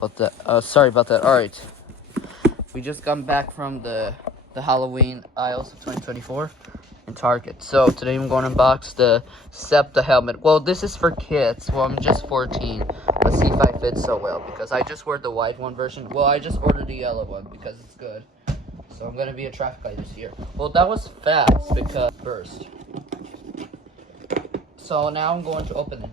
Sorry about that. All right, we just come back from the Halloween aisles of 2024 in Target. So today I'm going to unbox the SEPTA helmet. Well, this is for kids. Well, I'm just 14. Let's see if I fit so well because I just ordered the white one version. Well, I just ordered the yellow one because it's good. So I'm gonna be a traffic light this year. Well, that was fast because first. So now I'm going to open it.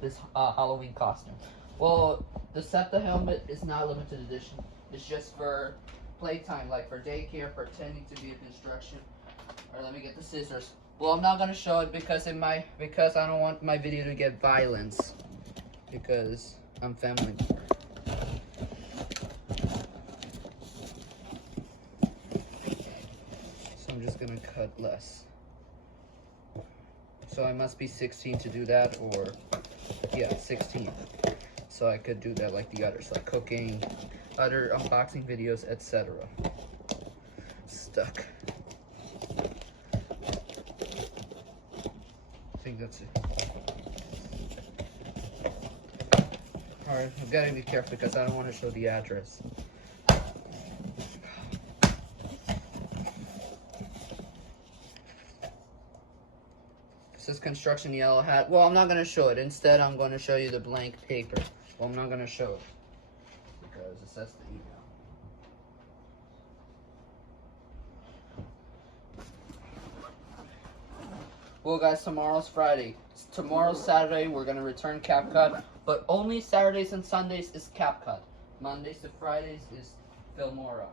This Halloween costume. Well, the SEPTA helmet is not limited edition. It's just for playtime, like for daycare, pretending to be a construction. Alright, let me get the scissors. Well, I'm not gonna show it because I don't want my video to get violence. Because I'm family. So I'm just gonna cut less. So I must be 16 to do that, or yeah, 16. So I could do that like the others, like cooking, other unboxing videos, etc. Stuck. I think that's it. Alright, I've got to be careful because I don't want to show the address. This is construction yellow hat. Well, I'm not going to show it. Instead, I'm going to show you the blank paper. Well, I'm not going to show it because it says the email. Well, guys, tomorrow's Friday. Tomorrow's Saturday. We're going to return CapCut, but only Saturdays and Sundays is CapCut. Mondays to Fridays is Filmora.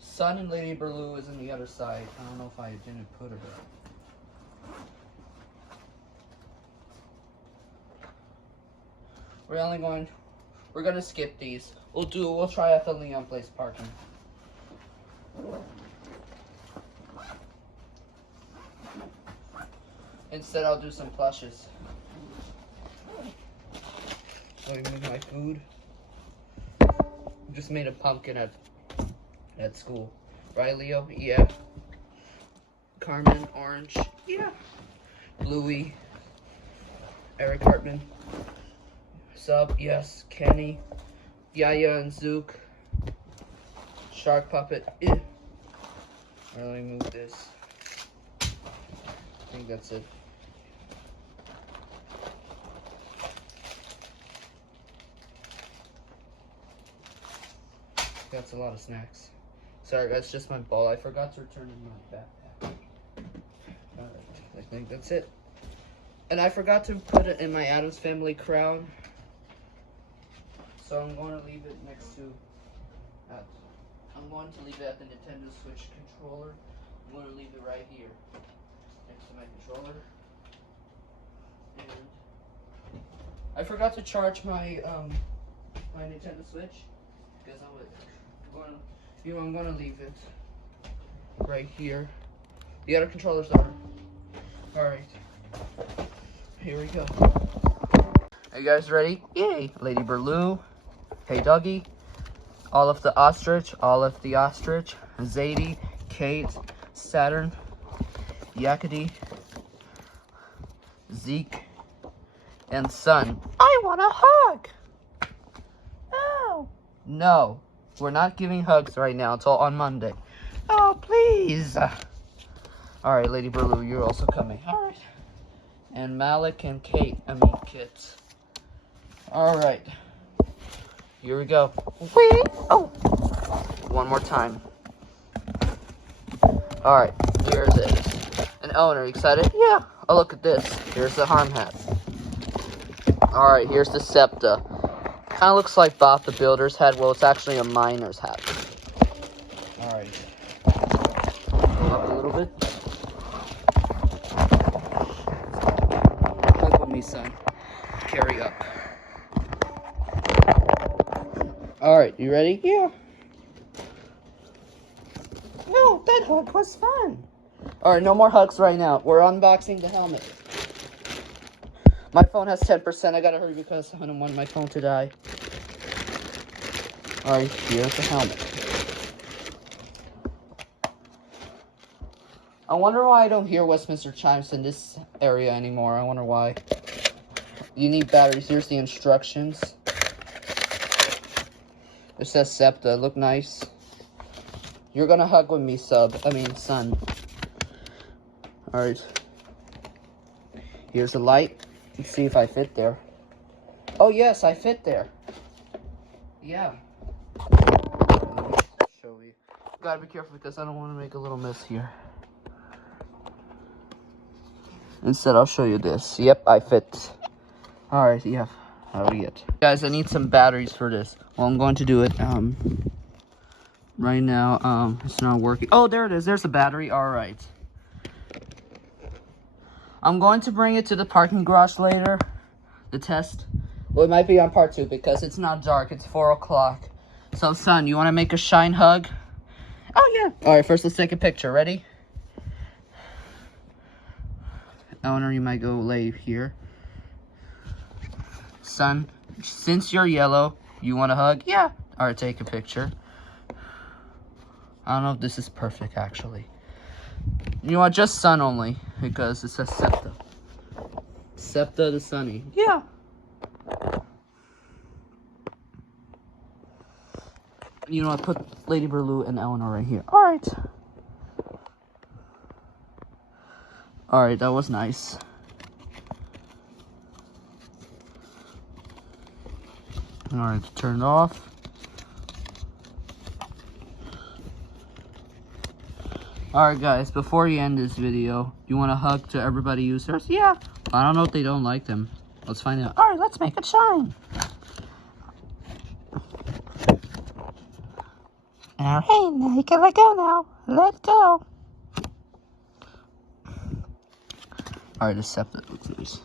Sun and Lady Blue is on the other side. I don't know if I didn't put her there. We're gonna skip these. We'll try at the Leon Place parking. Instead, I'll do some plushes. So I move my food. Just made a pumpkin at school. Right, Leo? Yeah. Carmen, orange. Yeah. Bluey. Eric Hartman. Sub, yes. Kenny. Yaya and Zook. Shark Puppet. Ew. Alright, let me move this. I think that's it. That's a lot of snacks. Sorry, that's just my ball. I forgot to return in my backpack. Alright, I think that's it. And I forgot to put it in my Addams Family crown. So I'm going to leave it next to... I'm going to leave it at the Nintendo Switch controller. I'm going to leave it right here. Next to my controller. And I forgot to charge my my Nintendo Switch. Because I'm going to leave it right here. The other controllers are. Alright. Here we go. Are you guys ready? Yay! Lady Blue. Hey Dougie. Olive the Ostrich. Zadie. Kate. Saturn. Yakety. Zeke. And Sun. I want a hug! Oh! No. We're not giving hugs right now until on Monday. Oh, please. Alright, Lady Blue, you're also coming. Alright. And Malik and Kit. Alright. Here we go. Wait. Oh. One more time. Alright, here's it. And Elinor, you excited? Yeah. Oh, look at this. Here's the harm hat. Alright, here's the SEPTA. Kind of looks like Bob the Builder's hat. Well, it's actually a miner's hat. Alright. Go up a little bit. Hug with me, son. Carry up. Alright, you ready? Yeah. No, that hug was fun. Alright, no more hugs right now. We're unboxing the helmet. My phone has 10%. I gotta hurry because I don't want my phone to die. Alright, here's the helmet. I wonder why I don't hear Westminster chimes in this area anymore. I wonder why. You need batteries. Here's the instructions. It says SEPTA. Look nice. You're gonna hug with me, son. Alright. Here's the light. Let's see if I fit there. Oh, yes, I fit there. Yeah. Let me show you. Gotta be careful because I don't want to make a little mess here. Instead, I'll show you this. Yep, I fit. Alright, yeah. How do we get? Guys, I need some batteries for this. Well, I'm going to do it. Right now, it's not working. Oh, there it is. There's the battery. Alright. I'm going to bring it to the parking garage later. The test. Well, it might be on part 2 because it's not dark. It's 4 o'clock. So, son, you want to make a shine hug? Oh, yeah. Alright, first let's take a picture. Ready? Elinor, you might go lay here. Son, since you're yellow, you want a hug? Yeah. Alright, take a picture. I don't know if this is perfect, actually. You want just sun only, because it says SEPTA. SEPTA the sunny. Yeah. You know, I put Lady Berlou and Elinor right here. Alright. Alright, that was nice. Alright, turn it off. Alright guys, before you end this video, you want a hug to everybody users? Yeah. I don't know if they don't like them. Let's find out. Alright, let's make it shine. Hey, now you can let go now. Let go. Alright, accept it. Looks nice.